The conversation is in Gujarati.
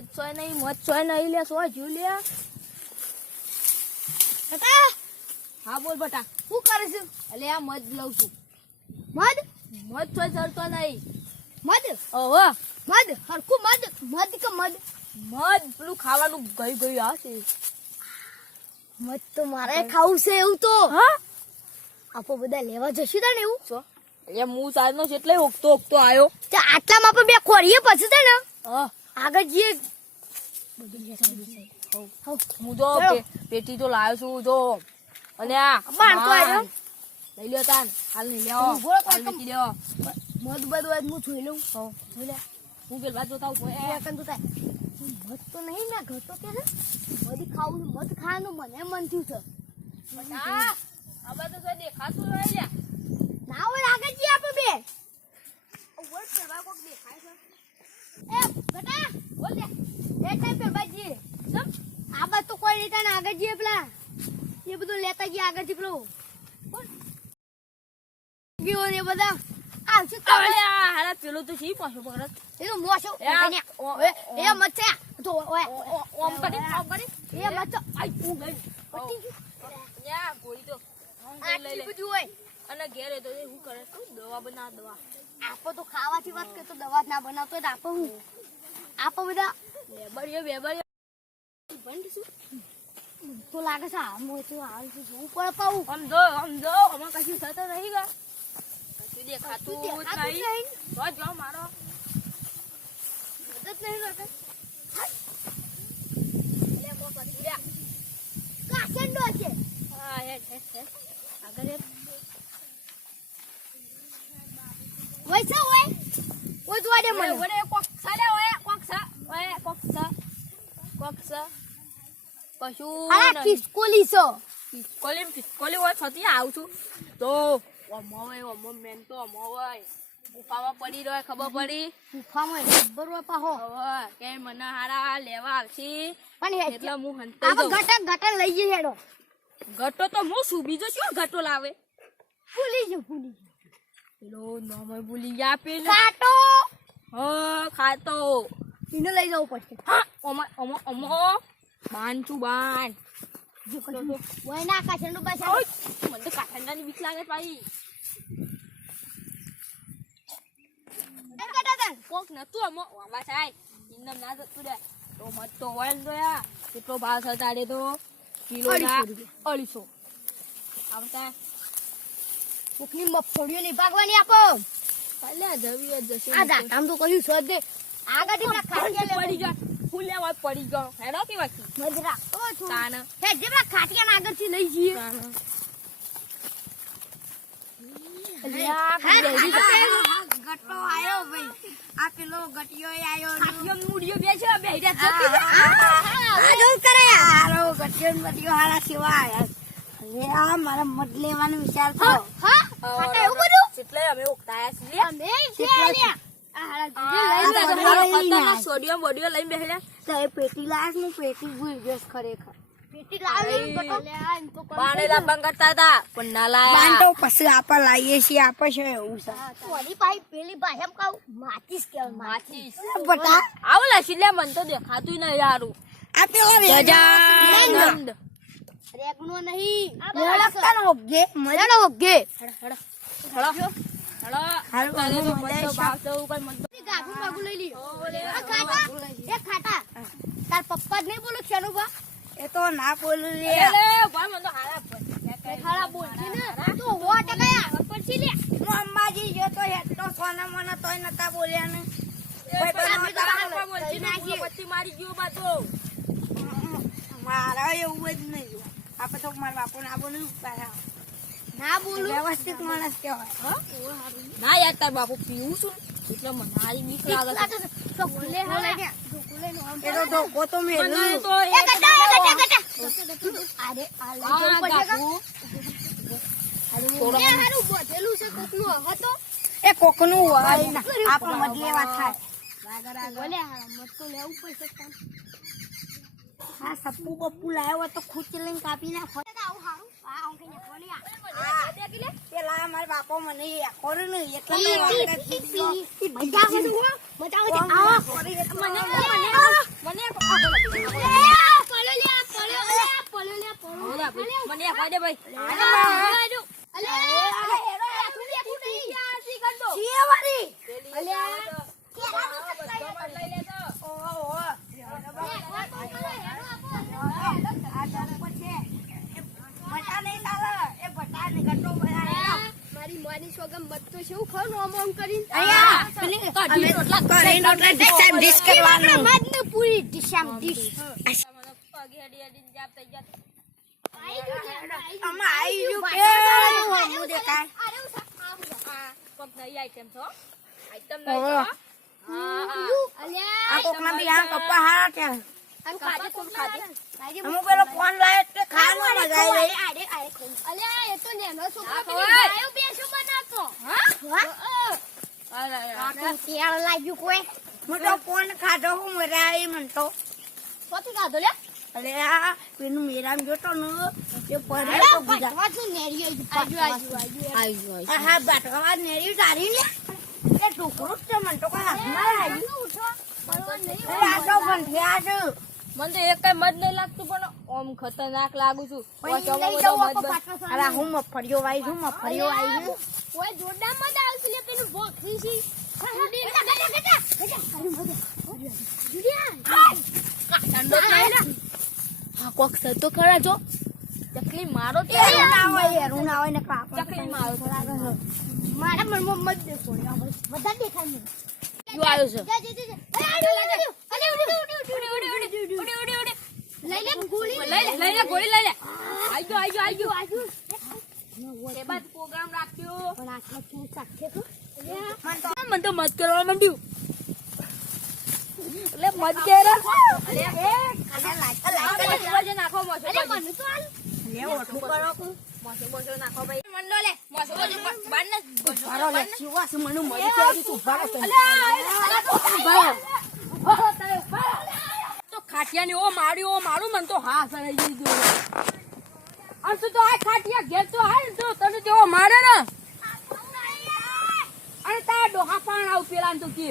મત સોય નહીં લે સો જીવ લે કાકા હા બોલ બટા શું કરે છે? અલે આ મત લઉં છું મદ મત સોય ચડતો નહીં મદ ઓહો મદ હરખું મદ મદ કે મદ મત પેલું ખાવાનું ગઈ ગઈ આવશે મદ તો મારે ખાવું છે એવું તો હા આપો બધા લેવા જશું તા ને એવું સો એટલે હું સારનો છે એટલે ઓકતો આવ્યો તે આટલામાં આપણે બે ખોરીએ પછી છે ને હા આગળ જઈએ હું જો પેટી તો લાવ્યો છું જો અને આ બાળકો આવ્યો લઈ લ્યો તાન હાલ નહીં લેવો ઉભો રહો, હાલ મૂકી દેવો મદ બદ હું જોઈ લઉં જોઈ લે હું પેલા જોતા હું એકન તો થાય મદ તો નહીં ના ઘર તો કે છે મદ ખાવું છે, મદ ખાવાનું મને મન થયું છે બટા આ બધું તો દેખાતું હોય લે ના હોય આગળ જઈએ આપણે બે ઓવર કરવા કોક દેખાય છે એ બેટા બોલ દે એ ટાઈમ પર બાજી સમ આ બાદ તો કોઈ નહીં તને આગળ જઈએ પેલા એ બધું લેતા જઈએ આગળ થી પેલો બોલ ગયો ને બધા આવશે તો અરે આ હારા પેલો તો છી પાછો પકડત એ તો મોસો એ મચ્છા તો ઓય ઓમ કરી એ મચ્છા આઈ તું ગઈ યા ગોળી તો લઈ લે બધું હોય અને ઘેર તો એ હું કરે તું દવા બના દવા આપો તો ખાવાથી વાત કે તો દવા જ ના બનાવતો હોય તો આપો હું આપો બધા બેબડીઓ બંધ શું તો લાગે છે આ મોય તો હાલ છે હું પણ પાઉં આમ જો આમાં કશું થતો નહીં ગા કશું દેખાતું જ નહીં તો જો મારો મદદ નહીં કરતા એટલે કો કરી રે કાસંડો છે હા હેડ આગળ હેડ વૈસા હોય ઓય તો આડે મને ઓરે કોક સાલે ઓય કોક સા કશું આ કિસકોલી છો ફિસ્કોલી હોય છતી આવું છું તો અમો મેન તો અમો હોય ગુફામાં પડી રહ્યો ખબર પડી ગુફામાં ખબર હોય પાહો હવે કે મને હારા લેવા આવશે પણ એટલે હું હંતે આપણે ગટર લઈ જઈએ હેડો ગટો તો હું શું બીજો શું ગટો લાવે ભૂલી ગયો પેલો નામ ભૂલી ગયા પેલો કાટો ખાતો એને લઈ જવું પડશે હા ઓમો બાન ઓય ના કાસંડો બસ મને તો કાઠંડાની બીક લાગે ભાઈ કોક નતું અમો વાવા થાય ઇન્દમ ના જતું રે તો મત તો હોય ને જોયા કેટલો ભાવ થતા રે તો કિલો ના 250 આવતા કોકની મફળીઓ નહીં ભાગવાની આપો અલ્યા જવી જ જશે આ દાતામ તો કહ્યું સદ દે આગળથી ના ખાટિયા પડી ગયા ફૂલ્યા પડી ગયો હેડો કે વાકી મજ રાખતો છું તાન હે જેબા ખાટિયા આગળથી લઈ જઈએ ગટો આયો ભાઈ આ પેલો ગટિયો આયો ખાટિયો મુડિયો બેસે બેહી આ જો કરે હારો ગટિયો ને ગટિયો હારા સિવાય હવે આ મારા મત લેવાનો વિચાર તો હા ખાટા એવું બધું એટલે અમે ઉકતાયા છીએ અમે છે લ્યા આ હારા સોડિયમ બોડિયો લઈને બેહેલા તો એ પેટી લાસ ને પેટી ભૂલ જસ ખરેખર પેટી લાવી ગટો લે આ તો પાણેલા બંગ કરતા હતા પણ ના લાયા બાંધો પછી આપા લાવીએ છીએ આપે છે એવું છે થોડી પાઈ પેલી ભાષામાં કહું માચીસ કેવું માચીસ બટા આવો લાશી લે મન તો દેખાતું નહીં યારું આ પેલો ગજાનંદ રેગનો નહીં લડકતા નો હોગે મજા નો હોગે હેડો તારે તો મન તો ભાવ તો ઉપર મન તો ગાભુ માગુ લઈ લી આ ખાટા એ ખાટા તાર પપ્પા જ નહીં બોલો ખેનુબા એ તો ના બોલું લે ભાઈ મન તો હારા હારા બોલ છે ને તો 100% આગળ પડશે લે હું અંબાજી જો તો હેટો સોના મને તોય નતા બોલ્યા ને પત્તી મારી ગયો બાતો મારા એવું જ નહીં આપણે તો મારા બાપુ ના બોલું ના બોલું વ્યવસ્થિત માણસ કહેવાય ના યાર તાર બાપુ પીવું છું એટલે મને હારી બીક લાગે છે ચોકલે હાલે કે ચોકલે નો એ તો ધોકો તો મેલું મને તો એ ગટા અરે આ બાપુ એ હારું બોધેલું છે કોકનું હતો એ કોકનું હોય આપણો મત લેવા થાય બોલે મત તો લેવું પડશે હા સપ્પુ બપ્પુ લાવ્યો તો ખૂચ લઈને કાપી નાખો આવું હારું આ ઓંકે ને કોલી આ પેલા મારા બાપો મને ખોર ને એટલે મજા આવે મજા આવે છે આવો મને મને ભાઈ મારી મોની સોગમ મત તો શું ખાવ ઓમ ઓમ કરીને પૂરી ડીશ આમ ડીશ પગે હેડી હેડી જાપ થઈ જત કોક નઈ આઈટમ છો આઈટમ નઈ છો અલ્યા કોકના બી આ કપ્પા હારા છે ખાધી કોક ખાધી હું પેલો ફોન લાવ્યો તે ખાવાનું મજા આવી અલ્યા એ તો નેનો છોકરો હા, પેલી ખવાય. ગાયો બેસો બનાવતો અરે તેલ લાગ્યું કોઈ હું તો ફોન ખાધો હું મજા આવી મને તો સોથી કાઢો લે અરે આ પેલું મેરામ જોતો ને તે પડે તો બીજા હા બાટવા નેરી તારી લે એ ટુકડું જ છે મને તો કોઈ હાથમાં આવ્યું અરે આ તો પણ થયા છે મને તો એક કઈ મત નહીં લાગતું પણ ઓમ ખતરનાક લાગુ છું અરે હું મફળીઓ વાઈ છું મફળીઓ વાઈ છું કોઈ જોરદાર મત આવશે લે પેલું ભોખરી છે હા કોક સર તો ખરા જો ચકલી મારો તો એરું ના હોય ને કાપડ ચકલી મારો તો મારા મનમાં મત દેખો બધા દેખાય મને જો આવ્યો છે લઈ લે ગોળી લઈ લે ગોળી લઈ લે આઈ ગયો એ બાદ પ્રોગ્રામ રાખ્યો પણ આટલા શું સાખે તો મને તો મત કરવા માંડ્યું એટલે મત કેરા અરે નાખો મોસો અરે મને તો હાલ લે ઓઠું કરો કુ મોસો નાખો ભાઈ મંડો લે મોસો બાર ને મારો લે શિવા છે મને મળી કે તું ભારો છે તો ખાટિયાની ઓ મારું મન તો હા સરાઈ દીધું અને તું તો આ ખાટિયા ઘેર તો હાલ તો તને તેવો મારે ને અને તારા ડોહા પાણ આવ પેલા તો કે